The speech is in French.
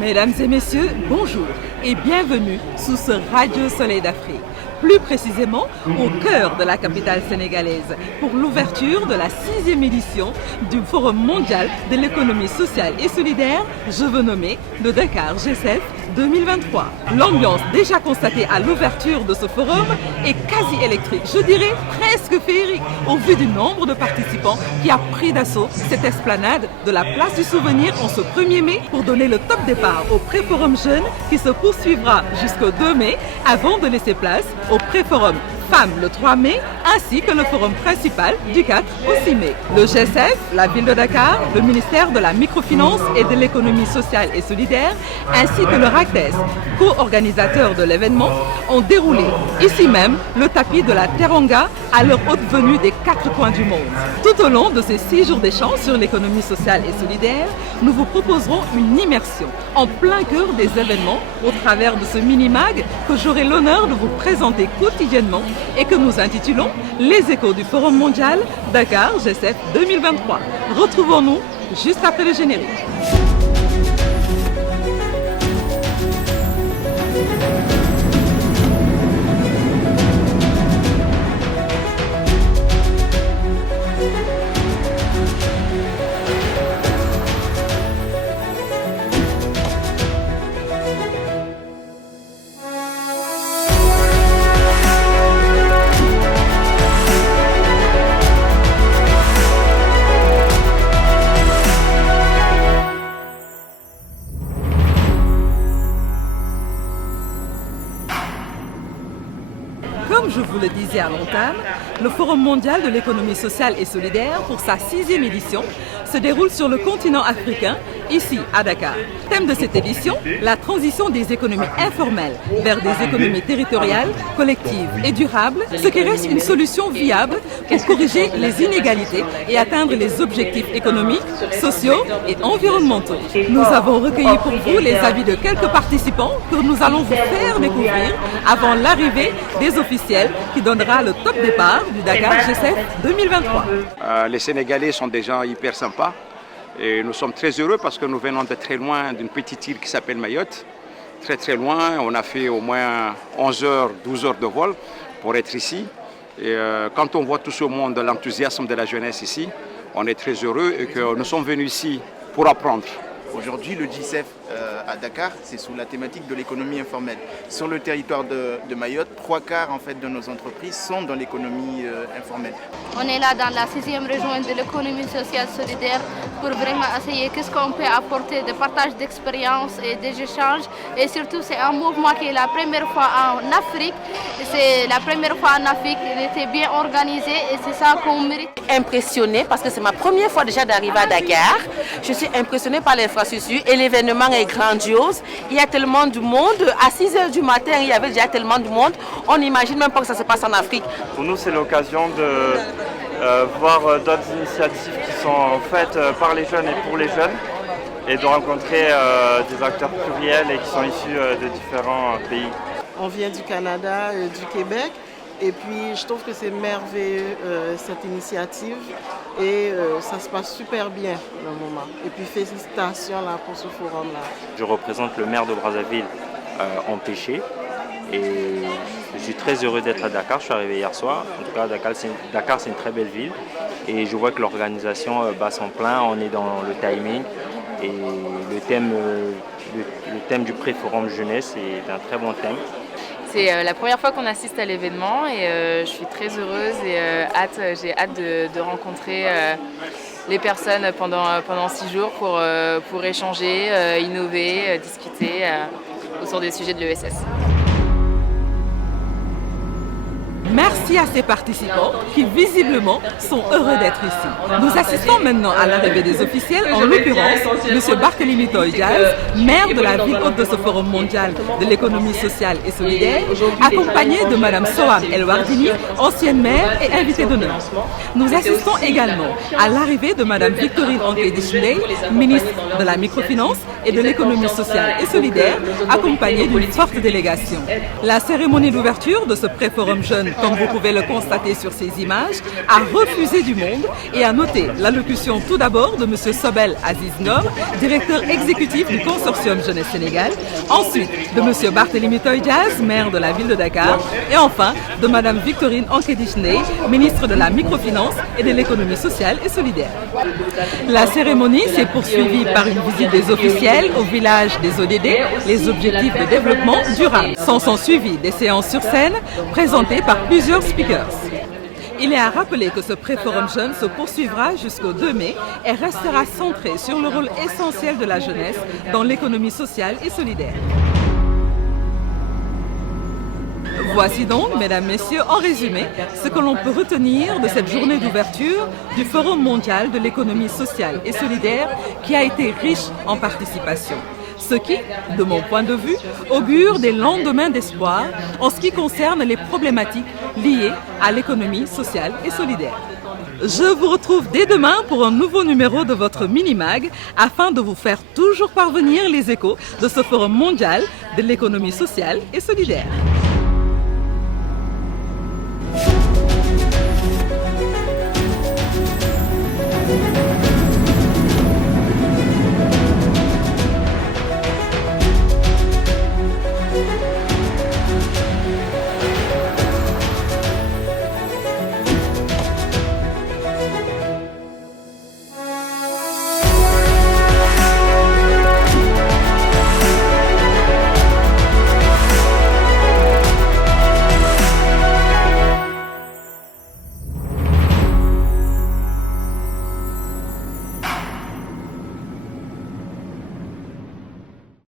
Mesdames et messieurs, bonjour et bienvenue sous ce radieux soleil d'Afrique. Plus précisément au cœur de la capitale sénégalaise pour l'ouverture de la 6e édition du Forum mondial de l'économie sociale et solidaire, je veux nommer le Dakar G7 2023. L'ambiance déjà constatée à l'ouverture de ce forum est quasi électrique, je dirais presque féerique, au vu du nombre de participants qui a pris d'assaut cette esplanade de la place du souvenir en ce 1er mai pour donner le top départ au pré-forum jeune qui se poursuivra jusqu'au 2 mai avant de laisser place au pré-forum Femmes le 3 mai ainsi que le forum principal du 4 au 6 mai. Le G7, la ville de Dakar, le ministère de la microfinance et de l'économie sociale et solidaire ainsi que le RACTES, co-organisateurs de l'événement, ont déroulé ici même le tapis de la Teranga à leur haute venue des 4 coins du monde. Tout au long de ces 6 jours d'échange sur l'économie sociale et solidaire, nous vous proposerons une immersion en plein cœur des événements au travers de ce mini-mag que j'aurai l'honneur de vous présenter quotidiennement et que nous intitulons Les échos du Forum mondial Dakar G7 2023. Retrouvons-nous juste après le générique. Comme je vous le disais à l'entame, le Forum mondial de l'économie sociale et solidaire pour sa 6e édition se déroule sur le continent africain, ici à Dakar. Thème de cette édition, la transition des économies informelles vers des économies territoriales, collectives et durables, ce qui reste une solution viable pour corriger les inégalités et atteindre les objectifs économiques, sociaux et environnementaux. Nous avons recueilli pour vous les avis de quelques participants que nous allons vous faire découvrir avant l'arrivée des officiels qui donnera le top départ du Dakar G7 2023. Les Sénégalais sont des gens hyper sympas et nous sommes très heureux parce que nous venons de très loin d'une petite île qui s'appelle Mayotte. Très très loin, on a fait au moins 11 heures, 12 heures de vol pour être ici. Et quand on voit tout ce monde, l'enthousiasme de la jeunesse ici, on est très heureux et que nous sommes venus ici pour apprendre. Aujourd'hui, le G7 à Dakar, c'est sous la thématique de l'économie informelle. Sur le territoire de Mayotte, 3/4 en fait, de nos entreprises sont dans l'économie informelle. On est là dans la 6e région de l'économie sociale solidaire pour vraiment essayer qu'est-ce qu'on peut apporter de partage d'expériences et des échanges. Et surtout, c'est un mouvement qui est la première fois en Afrique. C'est la première fois en Afrique, il était bien organisé et c'est ça qu'on mérite. Impressionnée parce que c'est ma première fois déjà d'arriver à Dakar. Je suis impressionnée par l'infrastructure et l'événement est grandiose. Il y a tellement de monde. À 6 h du matin, il y avait déjà tellement de monde. On n'imagine même pas que ça se passe en Afrique. Pour nous, c'est l'occasion de voir d'autres initiatives qui sont faites par les jeunes et pour les jeunes et de rencontrer des acteurs pluriels et qui sont issus de différents pays. On vient du Canada, du Québec. Et puis je trouve que c'est merveilleux cette initiative et ça se passe super bien le moment. Et puis félicitations là, pour ce forum-là. Je représente le maire de Brazzaville en pêché et je suis très heureux d'être à Dakar. Je suis arrivé hier soir. En tout cas, Dakar c'est une très belle ville et je vois que l'organisation bat son plein. On est dans le timing et le thème du pré-forum jeunesse est un très bon thème. C'est la première fois qu'on assiste à l'événement et je suis très heureuse et j'ai hâte de rencontrer les personnes pendant 6 jours pour échanger, innover, discuter autour des sujets de l'ESS. Merci à ces participants qui visiblement sont heureux d'être ici. Nous assistons maintenant à l'arrivée des officiels, en l'occurrence M. Barthélémy Toye Diaz, maire de la ville hôte de ce forum mondial de l'économie sociale et solidaire, accompagné de Mme Soham El Wardini, ancienne maire et invitée d'honneur. Nous assistons également à l'arrivée de Mme Victorine Anke-Dichley, ministre de la microfinance et de l'économie sociale et solidaire, accompagnée d'une forte délégation. La cérémonie d'ouverture de ce pré-forum jeune, comme vous pouvez le constater sur ces images, a refusé du monde et a noté l'allocution tout d'abord de M. Sobel Aziz Ngom, directeur exécutif du consortium Jeunesse Sénégal, ensuite de M. Barthélémy Toye Dias, maire de la ville de Dakar, et enfin de Mme Victorine Ankédiche-Ndeye, ministre de la microfinance et de l'économie sociale et solidaire. La cérémonie s'est poursuivie par une visite des officiels au village des ODD, les objectifs de développement durable. S'en suivi des séances sur scène présentées par plusieurs speakers. Il est à rappeler que ce pré-forum jeune se poursuivra jusqu'au 2 mai et restera centré sur le rôle essentiel de la jeunesse dans l'économie sociale et solidaire. Voici donc, mesdames, messieurs, en résumé, ce que l'on peut retenir de cette journée d'ouverture du Forum mondial de l'économie sociale et solidaire qui a été riche en participation. Ce qui, de mon point de vue, augure des lendemains d'espoir en ce qui concerne les problématiques liées à l'économie sociale et solidaire. Je vous retrouve dès demain pour un nouveau numéro de votre Minimag afin de vous faire toujours parvenir les échos de ce Forum mondial de l'économie sociale et solidaire.